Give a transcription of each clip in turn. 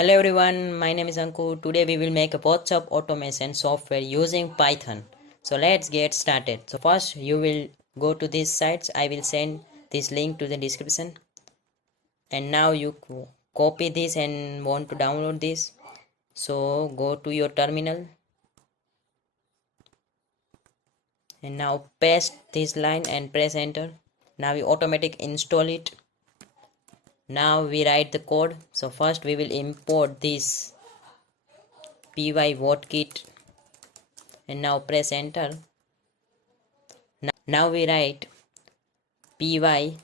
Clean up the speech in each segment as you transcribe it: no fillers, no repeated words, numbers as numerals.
Hello everyone, my name is Ankur. Today we will make a WhatsApp automation software using Python. So let's get started. So first you will go to these sites. I will send this link to the description. And now you copy this and want to download this. So go to your terminal. And now paste this line and press enter. Now you automatically install it. Now we write the code. So first we will import this py.kit and now press enter. Now we write py.kit.send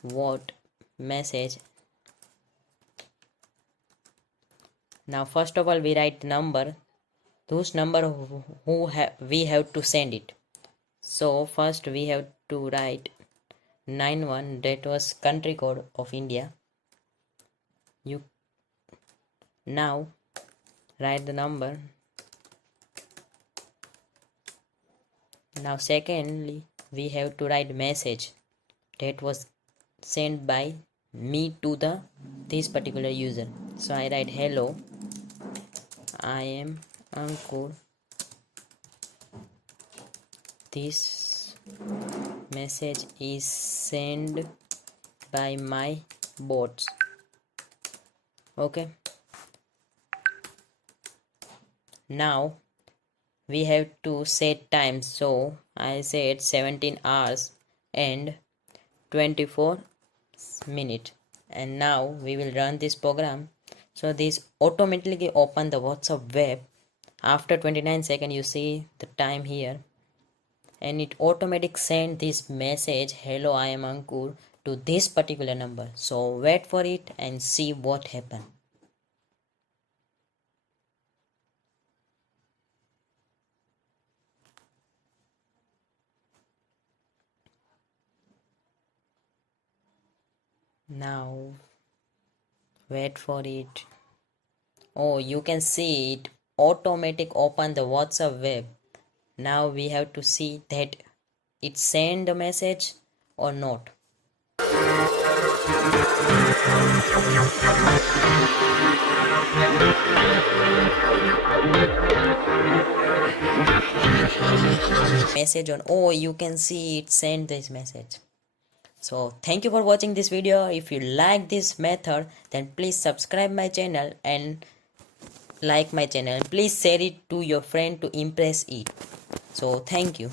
what message. Now first of all we write number, whose number we have to send it. So first we have to write 91, that was country code of India. You now write the number. Now secondly we have to write message that was sent by me to this particular user. So I write hello, I am Ankur, this message is sent by my bots. Okay, now we have to set time. So I said 17 hours and 24 minutes. And now we will run this program. So this automatically open the WhatsApp web. After 29 seconds you see the time here, and it automatic send this message, hello, I am Ankur, to this particular number. So wait for it and see what happen. Now wait for it. Oh, you can see it automatic open the WhatsApp web. Now we have to see that it send a message or not. Message on, oh, you can see it send this message. So thank you for watching this video. If you like this method, then please subscribe my channel and like my channel. Please share it to your friend to impress it. So thank you.